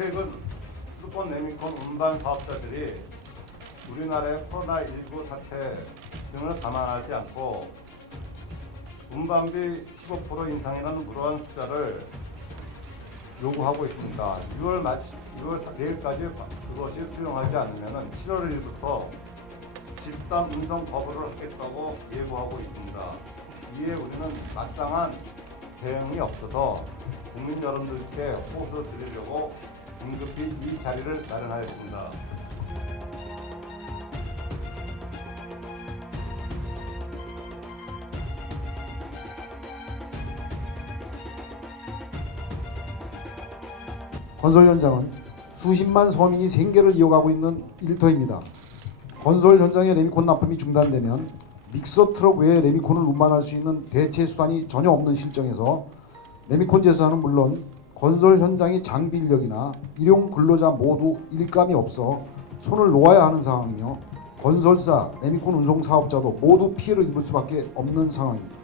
최근 수도권 레미콘 운반 사업자들이 우리나라의 코로나19 사태 등을 감안하지 않고 운반비 15% 인상이라는 무료한 숫자를 요구하고 있습니다. 6월 말 6월 내일까지 그것이 수용하지 않으면 7월 1일부터 집단 운송 거부를 하겠다고 예고하고 있습니다. 이에 우리는 마땅한 대응이 없어서 국민 여러분들께 호소 드리려고 긴급히 이 자리를 마련하였습니다. 건설 현장은 수십만 서민이 생계를 이어가고 있는 일터입니다. 건설 현장의 레미콘 납품이 중단되면 믹서 트럭 외에 레미콘을 운반할 수 있는 대체 수단이 전혀 없는 실정에서 레미콘 제사는 물론 건설 현장의 장비 인력이나 일용 근로자 모두 일감이 없어 손을 놓아야 하는 상황이며 건설사, 레미콘 운송 사업자도 모두 피해를 입을 수밖에 없는 상황입니다.